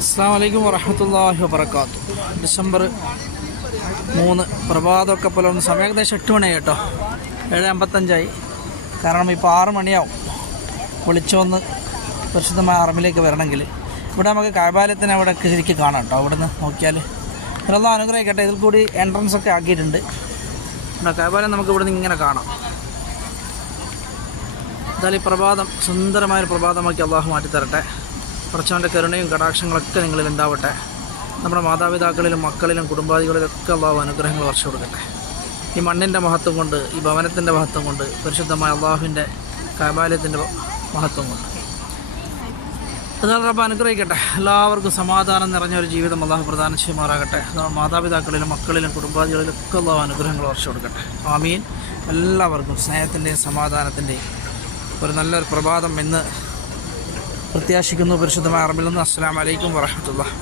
അസ്സലാമു അലൈക്കും വറഹ്മത്തുള്ളാഹി വബറകാതുഹു. ഡിസംബർ 3 പ്രഭാതമൊക്കെ പുലർന്ന് സമയം ഏകദേശം 8 മണിയായി കേട്ടോ. 7:55 കാരണം ഇപ്പോൾ 6 മണിയാവും വിളിച്ചൊന്ന് പരിശുദ്ധമായ ഹറമിലേക്ക് വരണമെങ്കിൽ. ഇവിടെ നമുക്ക് കഅബാലയത്തിന് അവിടെ ശരിക്കും കാണാം കേട്ടോ. അവിടെ നിന്ന് നോക്കിയാൽ അല്ലാഹു അനുഗ്രഹിക്കട്ടെ. ഇതിൽ കൂടി എൻട്രൻസ് ഒക്കെ ആക്കിയിട്ടുണ്ട്. കഅബാലയം നമുക്ക് ഇവിടെ നിന്ന് ഇങ്ങനെ കാണാം. എന്തായാലും ഈ പ്രഭാതം സുന്ദരമായൊരു പ്രഭാതമാക്കി അള്ളാഹു മാറ്റിത്തരട്ടെ. കുറച്ചവൻ്റെ കരുണയും കടാക്ഷങ്ങളൊക്കെ നിങ്ങളിൽ ഉണ്ടാവട്ടെ. നമ്മുടെ മാതാപിതാക്കളിലും മക്കളിലും കുടുംബാദികളിലൊക്കെ അള്ളാഹു അനുഗ്രഹങ്ങൾ വർഷം കൊടുക്കട്ടെ. ഈ മണ്ണിൻ്റെ മഹത്വം കൊണ്ട്, ഈ ഭവനത്തിൻ്റെ മഹത്വം കൊണ്ട്, പരിശുദ്ധമായ അള്ളാഹുവിൻ്റെ കഅബാലയത്തിൻ്റെ മഹത്വം കൊണ്ട് അതാണ് റബ്ബ് അനുഗ്രഹിക്കട്ടെ. എല്ലാവർക്കും സമാധാനം നിറഞ്ഞൊരു ജീവിതം അള്ളാഹു പ്രദാനം ചെയ്യുമാറാകട്ടെ. മാതാപിതാക്കളിലും മക്കളിലും കുടുംബാദികളിലൊക്കെ അള്ളാഹു അനുഗ്രഹങ്ങൾ വർഷം കൊടുക്കട്ടെ. ആമീൻ. എല്ലാവർക്കും സ്നേഹത്തിൻ്റെയും സമാധാനത്തിൻ്റെയും ഒരു നല്ലൊരു പ്രഭാതം എന്ന് പ്രത്യാശിക്കുന്നു. പരിശുദ്ധമായ ഹറമിൽ നിന്ന്. അസ്സലാമു അലൈക്കും വറഹ്മത്തുള്ളാഹി.